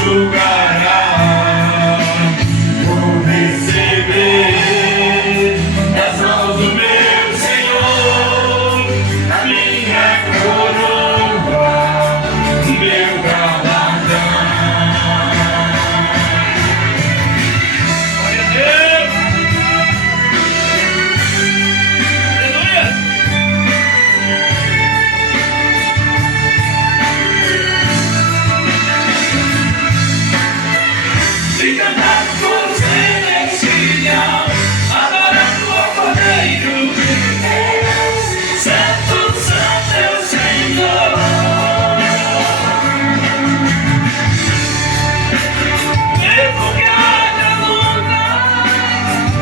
enxugará. Vou receber das mãos do meu Senhor a minha coroa, meu galardão. Glória a Deus. Aleluia. E cantar com celestial, adorando o Cordeiro de Deus. Santo, santo é o Senhor. Mesmo que haja luta,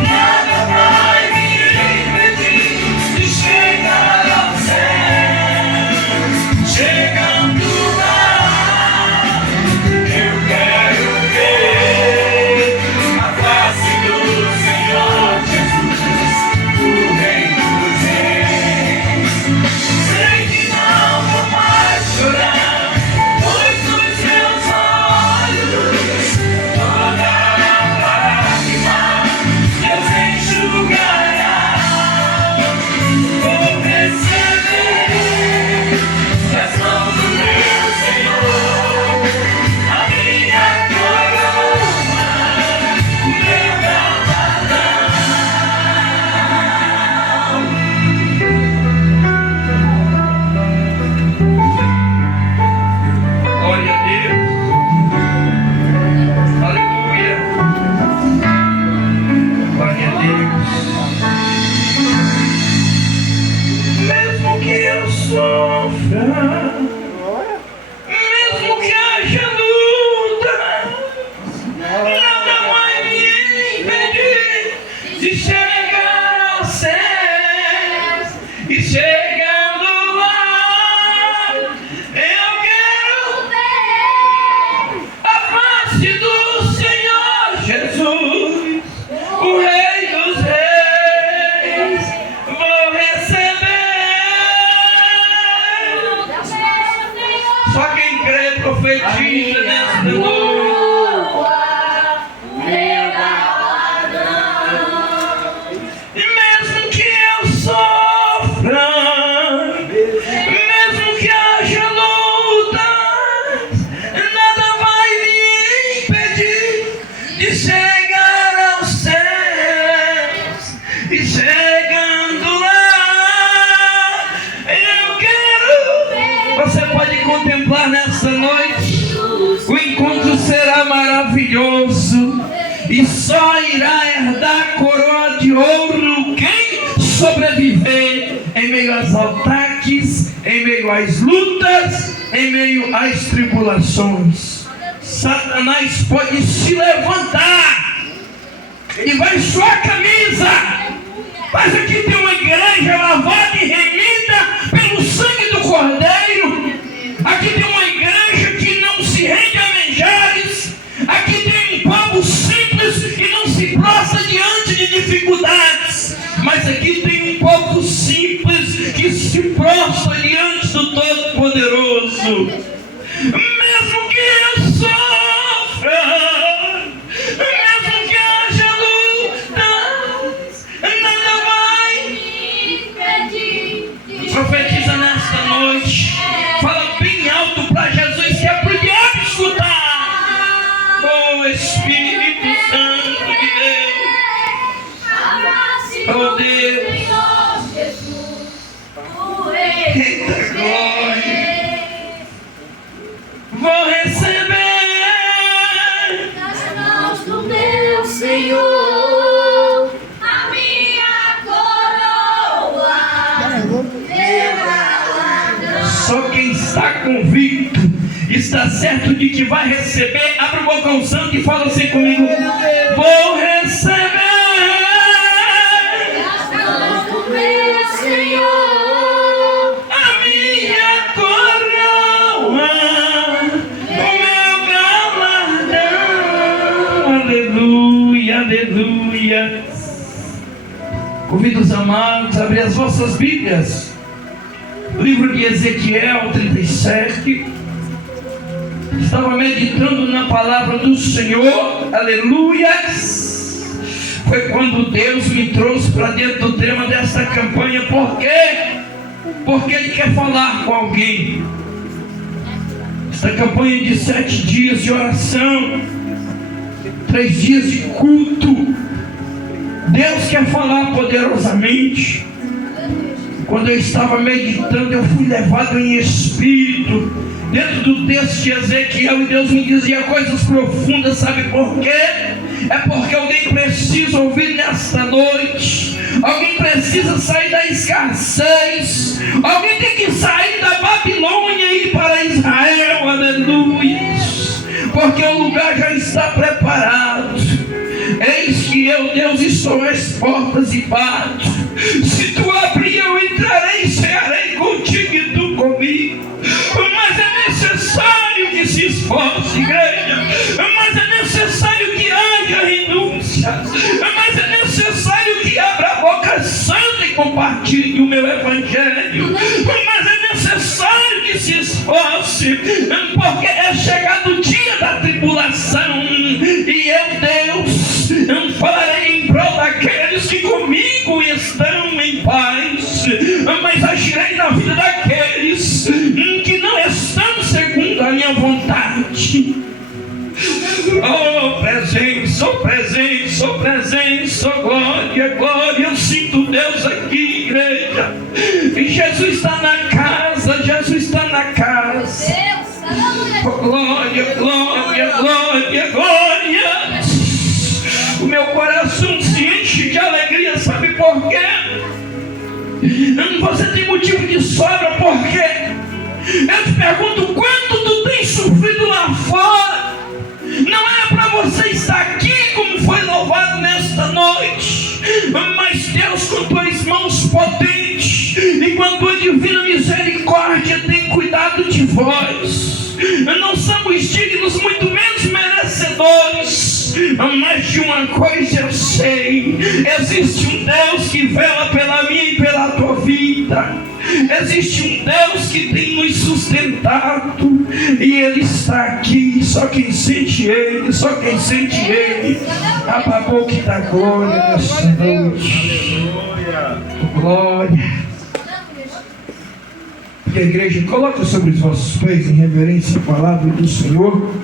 nada vai me impedir de chegar ao céu. Chegando lá, eu quero ver a face do Senhor Jesus, o Rei dos Reis. Sei que não vou mais chorar, pois nos meus olhos toda lágrima Deus enxugará. Vou receber das mãos do meu Senhor a minha coroa, o meu galardão. Glória a Deus. Aleluia. Glória a Deus. Mesmo que eu sofra, mesmo que haja luta, nada vai me impedir de chegar aos céus. E chegando lá, eu quero ver a face do Senhor Jesus, o Rei dos Reis. Vou receber. Só quem crê profetiza nesta noite. E mesmo que eu sofra, mesmo que haja lutas, nada vai me impedir de chegar aos céus. E chegando lá, eu quero. Você pode contemplar nessa noite. O encontro será maravilhoso e só irá herdar a coroa de ouro quem sobreviver em meio aos ataques, em meio às lutas, em meio às tribulações. Satanás pode se levantar, ele vai suar a camisa, mas aqui tem uma igreja lavada e remida pelo sangue do Cordeiro. Aqui tem uma igreja que não se rende a manjares. Aqui tem um povo simples que não se prostra diante de dificuldades. Mas aqui tem um povo simples que se prostra diante do Todo-Poderoso. Mesmo que eu sofra, mesmo que haja lutas, nada vai me impedir. Profetiza nesta noite. Fala bem alto para Jesus, que é para o diabo escutar. Oh Espírito Santo de Deus. Oh Deus. Eita glória. Vou receber das mãos do meu Senhor a minha coroa, meu galardão. só quem está convicto, está certo de que vai receber. Abre o bocão santo e fala assim comigo: vou receber Das mãos do meu Senhor a minha coroa, o meu galardão. Aleluia, aleluia. Convido os amados a abrir as vossas Bíblias. Livro de Ezequiel 37. estava meditando na palavra do Senhor, aleluias. Foi quando Deus me trouxe para dentro do tema dessa campanha. Por quê? Porque Ele quer falar com alguém. Esta campanha de 7 dias de oração, 3 dias de culto, Deus quer falar poderosamente. Quando eu estava meditando, eu fui levado em espírito dentro do texto de Ezequiel, e Deus me dizia coisas profundas. Sabe por quê? É porque alguém precisa ouvir nesta noite. Alguém precisa sair da escassez. Alguém tem que sair da Babilônia e ir para Israel, aleluia. Porque o lugar já está preparado. Eis que eu, Deus, estou às portas e bato. Se tu abrir, eu entrarei e cearei contigo e tu comigo. Mas é necessário que se esforce, igreja. Mas é necessário que haja renúncia. Mas é necessário que abra a boca santa e compartilhe o meu evangelho. Mas é necessário que se esforce, porque é chegado o dia da tribulação. E eu, Deus, falarei em prol daqueles que comigo estão em paz, mas agirei na vida daqueles que não estão segundo a minha vontade. Oh, presença, oh, presença, oh, presença, oh, glória, glória. Eu sinto Deus aqui, igreja. E Jesus está na casa, Jesus está na casa. Oh, glória, glória, glória, glória. O meu coração se enche de alegria, sabe por quê? Você tem motivo de sobra, por quê? Eu te pergunto, quanto tu tens sofrido lá fora? Não era para você estar aqui como foi louvado nesta noite, mas Deus, com tuas mãos potentes e com a tua divina misericórdia, tem cuidado de vós. Não somos dignos, muito menos merecedores, mas de uma coisa eu sei: existe um Deus que vela pela minha e pela tua vida. Existe um Deus que tem nos sustentado, e Ele está aqui. Só quem sente Ele, só quem sente Ele. A boca da glória nessa noite. Glória. E a igreja coloca sobre os vossos pés em reverência a palavra do Senhor.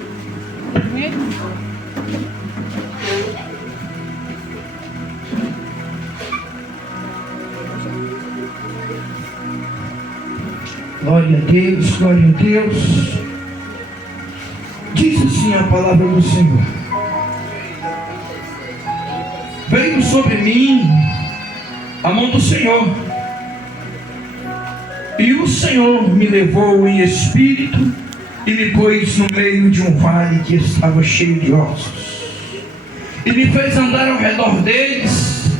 Glória a Deus, glória a Deus. Diz assim a palavra do Senhor: veio sobre mim a mão do Senhor, e o Senhor me levou em espírito e me pôs no meio de um vale que estava cheio de ossos, e me fez andar ao redor deles,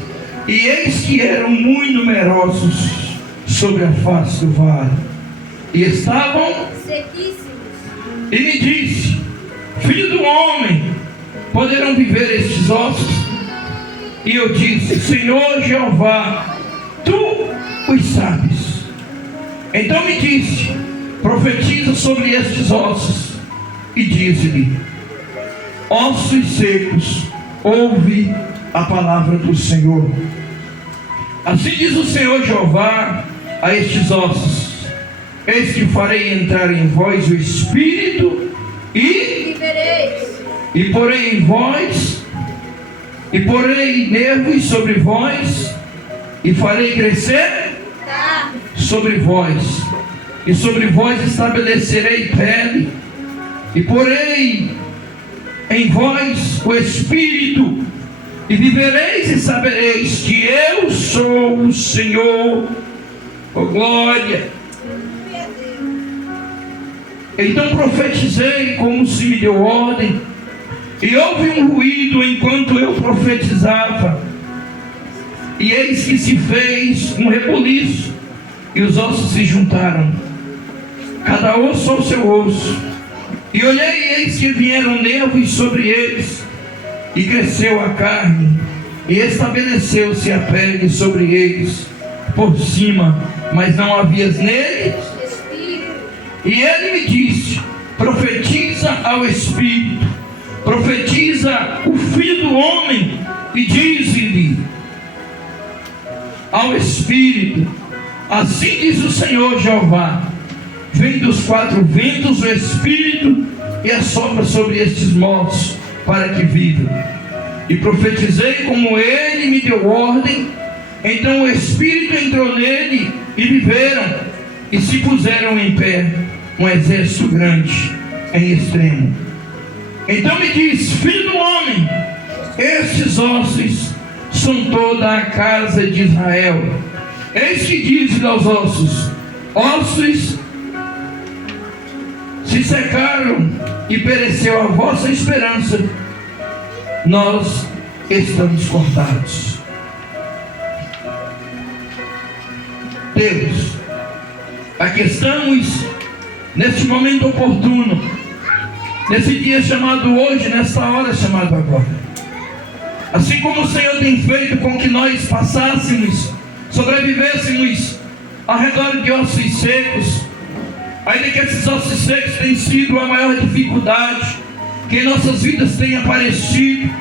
e eis que eram muito numerosos sobre a face do vale, e estavam sequíssimos. E me disse: filho do homem, poderão viver estes ossos? E eu disse: Senhor Jeová, tu os sabes. Então me disse: profetiza sobre estes ossos, e dize-lhe: ossos secos, ouve a palavra do Senhor. Assim diz o Senhor Jeová a estes ossos: eis que farei entrar em vós o Espírito, e porei em vós, e porei nervos sobre vós, e farei crescer sobre vós, e sobre vós estabelecerei pele, e porei em vós o Espírito, e vivereis e sabereis que eu sou o Senhor. Oh, glória! Então profetizei como se me deu ordem, e houve um ruído enquanto eu profetizava, e eis que se fez um rebuliço, e os ossos se juntaram, cada osso ao seu osso. E olhei, e eis que vieram nervos sobre eles, e cresceu a carne, e estabeleceu-se a pele sobre eles por cima, mas não havia neles. E ele me disse: profetiza profetiza ao Espírito, profetiza o Filho do Homem, e diz-lhe ao Espírito: assim diz o Senhor Jeová, vem dos quatro ventos o Espírito e assopra sobre estes mortos para que vivam. E profetizei como ele me deu ordem. Então o Espírito entrou nele e viveram, e se puseram em pé um exército grande em extremo. Então me diz: filho do homem, estes ossos são toda a casa de Israel. Eis que diz aos ossos: ossos se secaram e pereceu a vossa esperança, nós estamos cortados. Deus, aqui estamos neste momento oportuno, nesse dia chamado hoje, nesta hora chamada agora. Assim como o Senhor tem feito com que nós passássemos, sobrevivêssemos ao redor de ossos secos, ainda que esses ossos secos tenham sido a maior dificuldade que em nossas vidas tem aparecido,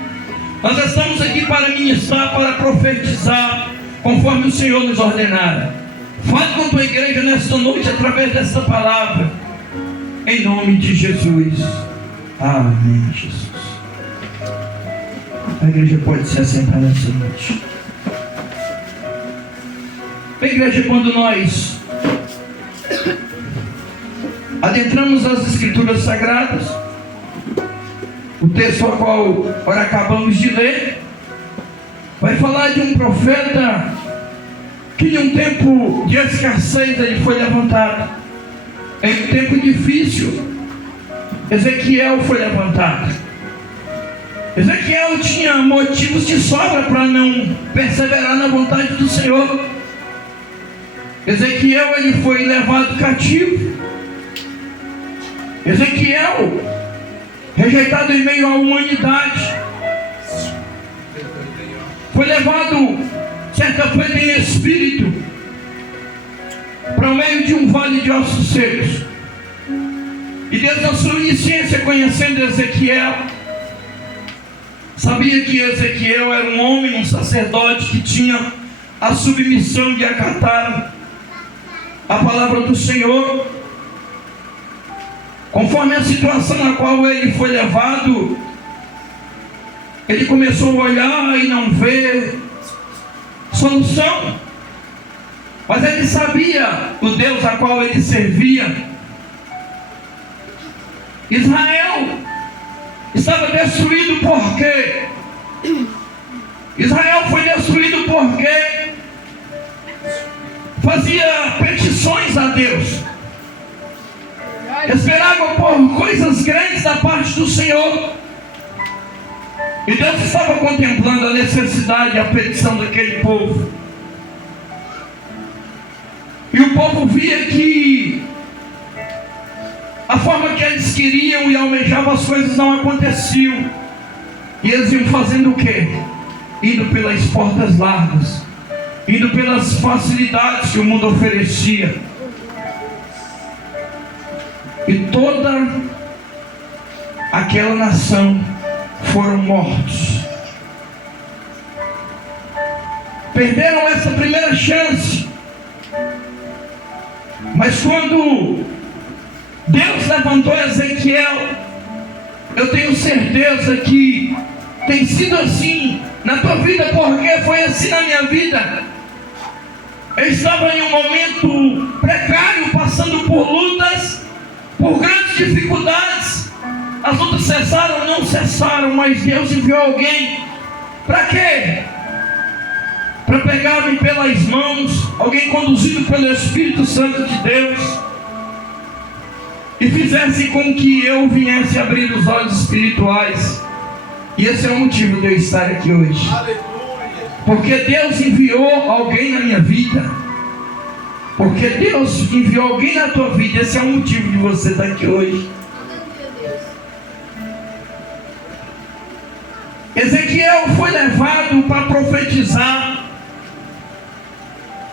nós estamos aqui para ministrar, para profetizar, conforme o Senhor nos ordenara. Fale com a tua igreja nesta noite através desta palavra, em nome de Jesus. Amém, Jesus. A igreja pode se assentar nessa noite. A igreja, quando nós adentramos as Escrituras Sagradas, o texto ao qual agora acabamos de ler, vai falar de um profeta que em um tempo de escassez ele foi levantado. Em um tempo difícil, Ezequiel foi levantado. Ezequiel tinha motivos de sobra para não perseverar na vontade do Senhor. Ezequiel, ele foi levado cativo. Ezequiel, rejeitado em meio à humanidade, foi levado certa feita em espírito para o meio de um vale de ossos secos. E Deus, na sua onisciência, conhecendo Ezequiel, sabia que Ezequiel era um homem, um sacerdote que tinha a submissão de acatar a palavra do Senhor. Conforme a situação na qual ele foi levado, ele começou a olhar e não ver solução, mas ele sabia o Deus a qual ele servia. Israel estava destruído por quê? Israel foi destruído porque fazia petições a Deus, esperava por coisas grandes da parte do Senhor. E Deus estava contemplando a necessidade e a petição daquele povo. E o povo via que a forma que eles queriam e almejavam as coisas não aconteciam. E eles iam fazendo o quê? Indo pelas portas largas, indo pelas facilidades que o mundo oferecia. E toda aquela nação foram mortos. Perderam essa primeira chance. Mas quando Deus levantou Ezequiel, eu tenho certeza que tem sido assim na tua vida, porque foi assim na minha vida. Eu estava em um momento precário, passando por lutas, por grandes dificuldades. As lutas cessaram? Não cessaram, mas Deus enviou alguém. Para quê? Para pegar-me pelas mãos, alguém conduzido pelo Espírito Santo de Deus, e fizesse com que eu viesse abrir os olhos espirituais. E esse é o motivo de eu estar aqui hoje. Porque Deus enviou alguém na minha vida. Porque Deus enviou alguém na tua vida. Esse é o motivo de você estar aqui hoje. Ezequiel foi levado para profetizar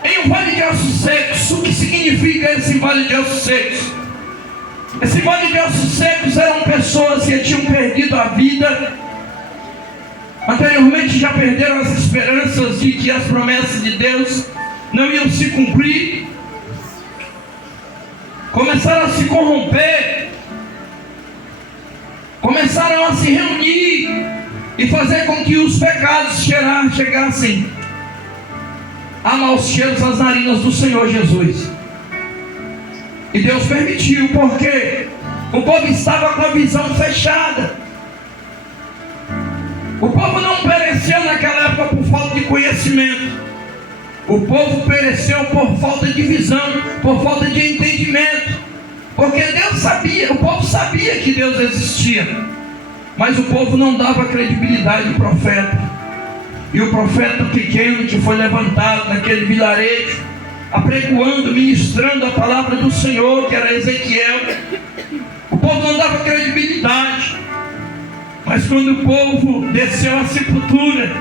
em um vale de ossos secos. O que significa esse vale de ossos secos? Esse vale de ossos secos eram pessoas que tinham perdido a vida. Anteriormente já perderam as esperanças de que as promessas de Deus não iam se cumprir. Começaram a se corromper. Começaram a se reunir e fazer com que os pecados chegassem a maus cheiros às narinas do Senhor Jesus. E Deus permitiu, porque o povo estava com a visão fechada. O povo não pereceu naquela época por falta de conhecimento. O povo pereceu por falta de visão, por falta de entendimento. Porque Deus sabia, o povo sabia que Deus existia, mas o povo não dava credibilidade ao profeta. E o profeta pequeno que foi levantado naquele vilarejo, apregoando, ministrando a palavra do Senhor, que era Ezequiel, o povo não dava credibilidade. Mas quando o povo desceu à sepultura,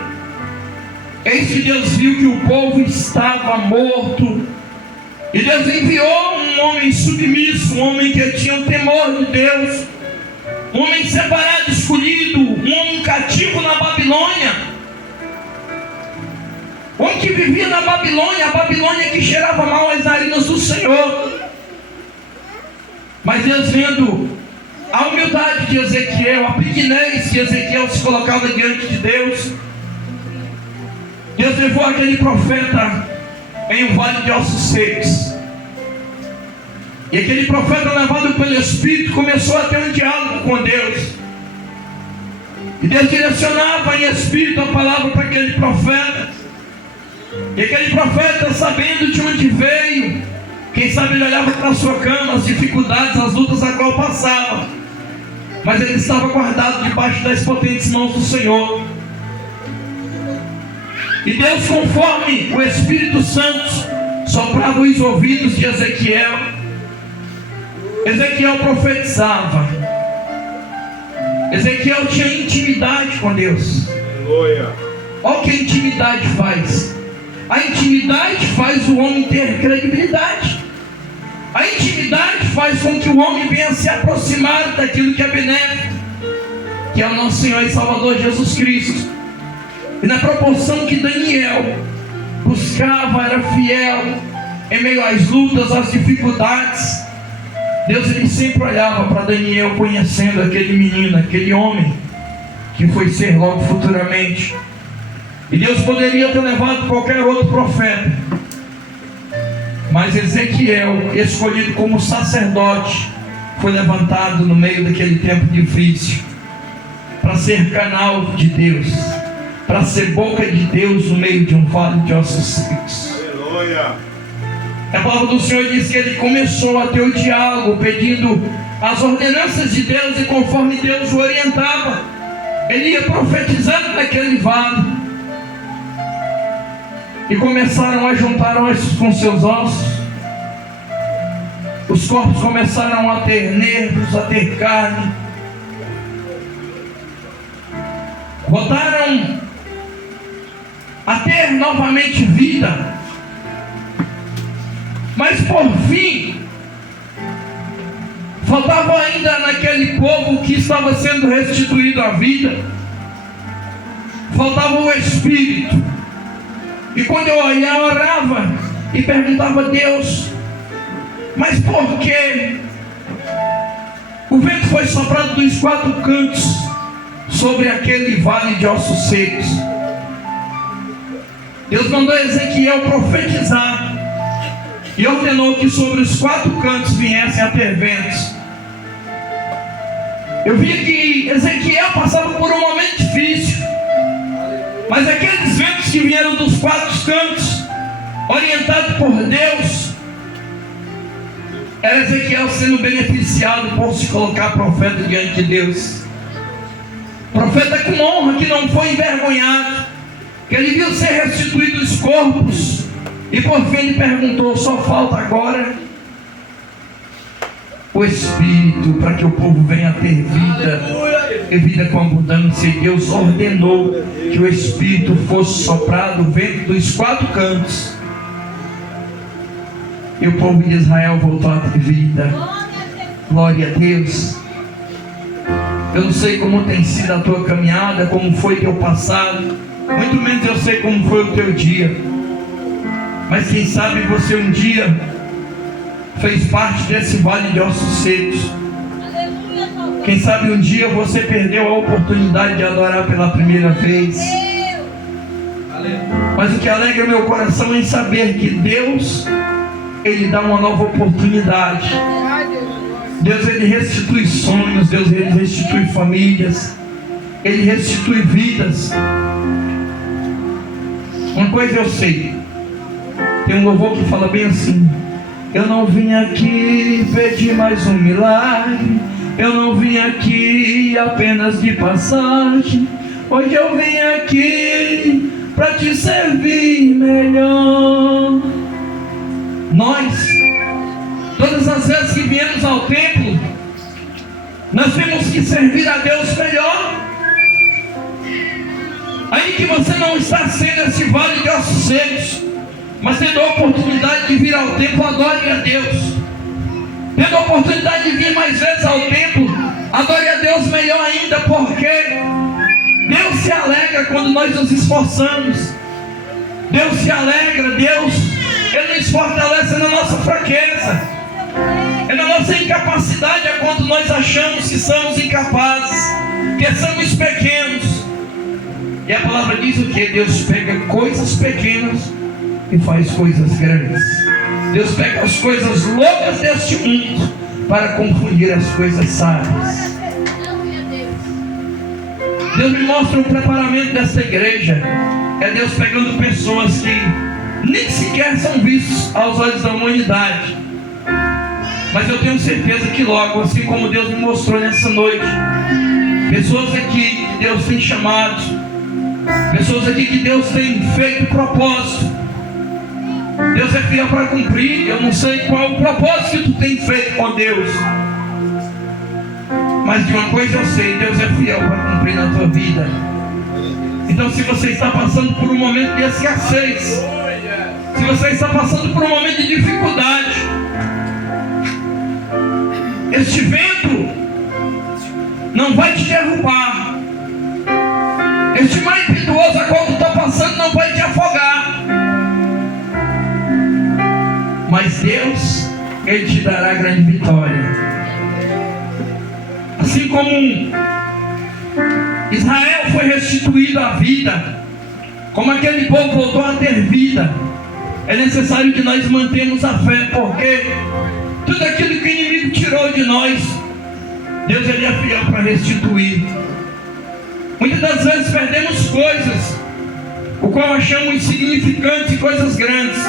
eis que Deus viu que o povo estava morto. E Deus enviou um homem submisso, um homem que tinha o temor de Deus, um homem separado, escolhido, um homem cativo na Babilônia, um homem que vivia na Babilônia, a Babilônia que cheirava mal às narinas do Senhor. Mas Deus, vendo a humildade de Ezequiel, a pequenez que Ezequiel se colocava diante de Deus, Deus levou aquele profeta em um vale de ossos secos. E aquele profeta, levado pelo Espírito, começou a ter um diálogo com Deus. E Deus direcionava em Espírito a palavra para aquele profeta. E aquele profeta, sabendo de onde veio, quem sabe ele olhava para a sua cama, as dificuldades, as lutas a qual passava, mas ele estava guardado debaixo das potentes mãos do Senhor. E Deus, conforme o Espírito Santo soprava os ouvidos de Ezequiel, Ezequiel profetizava. Ezequiel tinha intimidade com Deus. Aleluia. Olha o que a intimidade faz. A intimidade faz o homem ter credibilidade. A intimidade faz com que o homem venha se aproximar daquilo que é benéfico, que é o nosso Senhor e Salvador Jesus Cristo. E na proporção que Daniel buscava, era fiel em meio às lutas, às dificuldades, Deus, ele sempre olhava para Daniel, conhecendo aquele menino, aquele homem que foi ser logo futuramente. E Deus poderia ter levado qualquer outro profeta, mas Ezequiel, escolhido como sacerdote, foi levantado no meio daquele tempo difícil, para ser canal de Deus, para ser boca de Deus no meio de um vale de ossos secos. Aleluia. A palavra do Senhor diz que ele começou a ter o diálogo, pedindo as ordenanças de Deus, e conforme Deus o orientava, ele ia profetizando naquele vale. E começaram a juntar ossos com seus ossos. Os corpos começaram a ter nervos, a ter carne. Voltaram a ter novamente vida. Mas por fim, faltava ainda naquele povo que estava sendo restituído à vida, faltava o Espírito. E quando eu olhava, orava e perguntava a Deus, mas por que o vento foi soprado dos quatro cantos sobre aquele vale de ossos secos? Deus mandou Ezequiel profetizar e ordenou que sobre os quatro cantos viessem a ter ventos. Eu vi que Ezequiel passava por um momento difícil, mas aqueles ventos que vieram dos quatro cantos, orientado por Deus, era Ezequiel sendo beneficiado por se colocar profeta diante de Deus. Profeta com honra, que não foi envergonhado, que ele viu ser restituídos os corpos, e por fim ele perguntou: só falta agora o Espírito, para que o povo venha a ter vida, e vida com abundância. E Deus ordenou que o Espírito fosse soprado dentro dos quatro cantos, e o povo de Israel voltou a ter vida. Glória a Deus. Eu não sei como tem sido a tua caminhada, como foi teu passado, muito menos eu sei como foi o teu dia. Mas quem sabe você um dia fez parte desse vale de ossos secos. Quem sabe um dia você perdeu a oportunidade de adorar pela primeira vez. Mas o que alegra meu coração é saber que Deus, Ele dá uma nova oportunidade. Deus, Ele restitui sonhos. Deus, Ele restitui famílias. Ele restitui vidas. Uma coisa eu sei, tem um louvor que fala bem assim: eu não vim aqui pedir mais um milagre, eu não vim aqui apenas de passagem, hoje eu vim aqui para te servir melhor. Nós, todas as vezes que viemos ao templo, nós temos que servir a Deus melhor. Aí que você não está sendo esse vale de ossos secos, mas tendo a oportunidade de vir ao templo, adore a Deus. Tendo a oportunidade de vir mais vezes ao templo, adore a Deus melhor ainda, porque Deus se alegra quando nós nos esforçamos. Deus se alegra, Deus, Ele nos fortalece na nossa fraqueza, é na nossa incapacidade, é quando nós achamos que somos incapazes, que somos pequenos. E a palavra diz o que? Deus pega coisas pequenas e faz coisas grandes. Deus pega as coisas loucas deste mundo para confundir as coisas sábias. Deus me mostra o preparamento desta igreja. É Deus pegando pessoas que nem sequer são vistas aos olhos da humanidade, mas eu tenho certeza que logo, assim como Deus me mostrou nessa noite, pessoas aqui que Deus tem chamado, pessoas aqui que Deus tem feito propósito. Deus é fiel para cumprir. Eu não sei qual o propósito que tu tem feito com Deus, mas de uma coisa eu sei: Deus é fiel para cumprir na tua vida. Então, se você está passando por um momento de escassez, se você está passando por um momento de dificuldade, este vento não vai te derrubar. Este mar impetuoso a qual tu está passando não vai te afogar. Mas Deus, Ele te dará grande vitória. Assim como Israel foi restituído à vida, como aquele povo voltou a ter vida, é necessário que nós mantemos a fé, porque tudo aquilo que o inimigo tirou de nós, Deus, Ele é fiel para restituir. Muitas das vezes perdemos coisas, o qual achamos insignificantes e coisas grandes,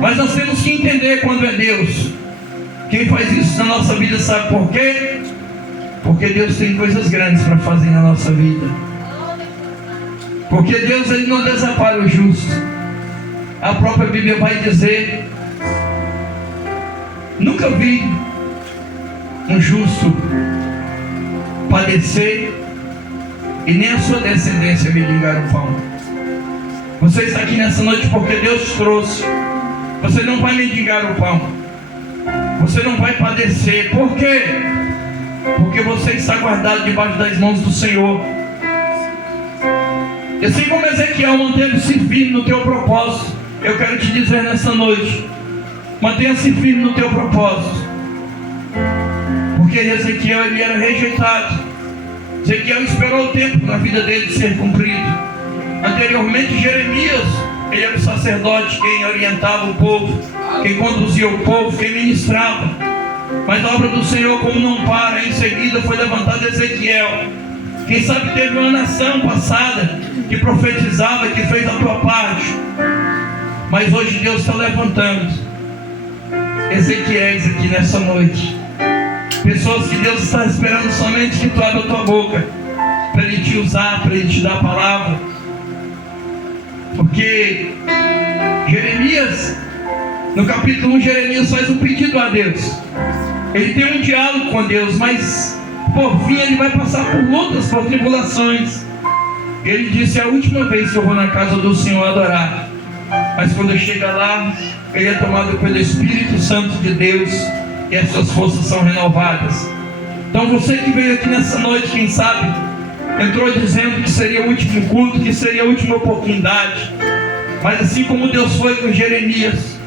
mas nós temos que entender quando é Deus quem faz isso na nossa vida. Sabe por quê? Porque Deus tem coisas grandes para fazer na nossa vida. Porque Deus, Ele não desampara o justo. A própria Bíblia vai dizer: nunca vi um justo padecer e nem a sua descendência mendigar o pão. Você está aqui nessa noite porque Deus te trouxe. Você não vai mendigar o pão, você não vai padecer. Por quê? Porque você está guardado debaixo das mãos do Senhor. E assim como Ezequiel manteve-se firme no teu propósito, eu quero te dizer nessa noite: mantenha-se firme no teu propósito. Porque Ezequiel, ele era rejeitado. Ezequiel esperou o tempo na vida dele ser cumprido. Anteriormente, Jeremias, ele era o sacerdote, quem orientava o povo, quem conduzia o povo, quem ministrava. Mas a obra do Senhor, como não para, em seguida foi levantado Ezequiel. Quem sabe teve uma nação passada que profetizava, que fez a tua parte, mas hoje Deus está levantando Ezequiéis aqui nessa noite. Pessoas que Deus está esperando somente que tu abra a tua boca para Ele te usar, para Ele te dar a palavra. Porque Jeremias, no capítulo 1, Jeremias faz um pedido a Deus. Ele tem um diálogo com Deus, mas por fim ele vai passar por lutas, por tribulações. Ele disse: é a última vez que eu vou na casa do Senhor adorar. Mas quando eu chegar lá, ele é tomado pelo Espírito Santo de Deus, e as suas forças são renovadas. Então você que veio aqui nessa noite, quem sabe, entrou dizendo que seria o último culto, que seria a última oportunidade. Mas assim como Deus foi com Jeremias,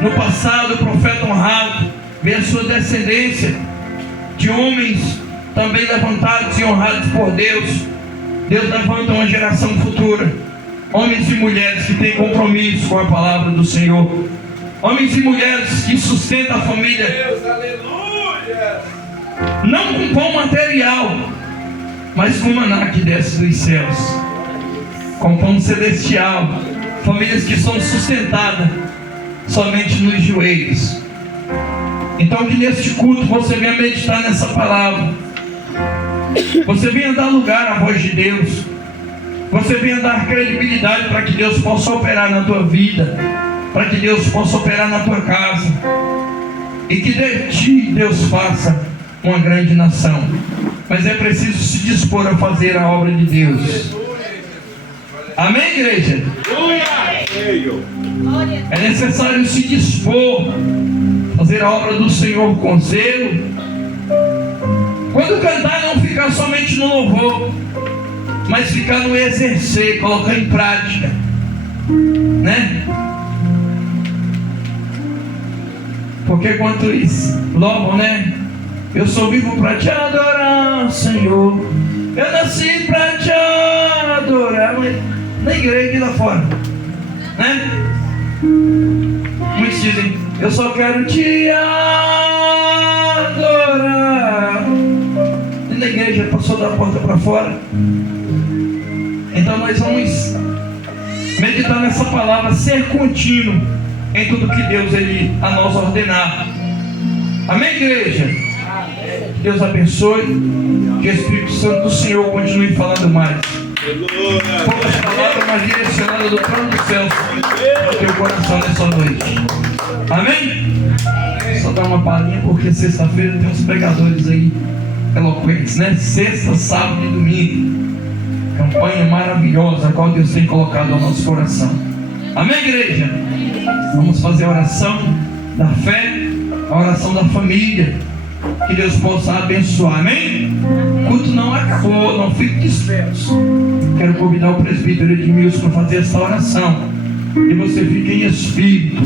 no passado o profeta honrado, vê a sua descendência de homens também levantados e honrados por Deus. Deus levanta uma geração futura, homens e mulheres que têm compromisso com a palavra do Senhor, homens e mulheres que sustentam a família, Deus, aleluia! não com pão material, mas com maná que desce dos céus, com pão celestial. Famílias que são sustentadas somente nos joelhos. Então que neste culto você venha meditar nessa palavra, você venha dar lugar à voz de Deus, você venha dar credibilidade para que Deus possa operar na tua vida, para que Deus possa operar na tua casa, e que de ti Deus faça uma grande nação. Mas é preciso se dispor a fazer a obra de Deus. Amém, igreja? É necessário se dispor a fazer a obra do Senhor com zelo. Quando cantar, não ficar somente no louvor, mas ficar no exercer, colocar em prática, né? Porque quanto isso, louvam, né? Eu sou vivo para te adorar, Senhor. Eu nasci para te adorar. Na igreja e lá fora, né? Muitos dizem, eu só quero te adorar. E na igreja passou da porta para fora. Então nós vamos meditar nessa palavra, ser contínuo em tudo que Deus ele a nós ordenar. Amém, igreja? Que Deus abençoe, que o Espírito Santo do Senhor continue falando mais. Poucas palavras, mas direcionadas do trono dos céus ao teu coração nessa noite. Amém? Só dar uma palhinha, porque sexta-feira tem uns pregadores aí eloquentes, né? Sexta, sábado e domingo. Campanha maravilhosa, a qual Deus tem colocado ao nosso coração. Amém, igreja? Vamos fazer a oração da fé, a oração da família. Que Deus possa abençoar, amém? O culto não acabou, não fique disperso. Quero convidar o presbítero Edmilson para fazer essa oração. E você fique em espírito.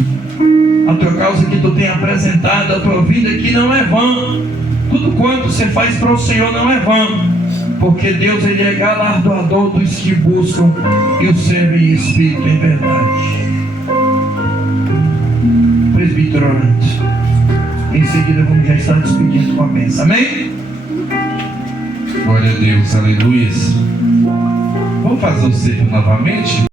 A tua causa que tu tem apresentado, a tua vida aqui não é vã. Tudo quanto você faz para o Senhor não é vã. Porque Deus ele é galardoador dos que buscam e o servem em espírito e em verdade. Presbítero orante. Em seguida vamos já estar despedindo com a bênção. Amém? Glória a Deus, aleluia. Vamos fazer o selo novamente?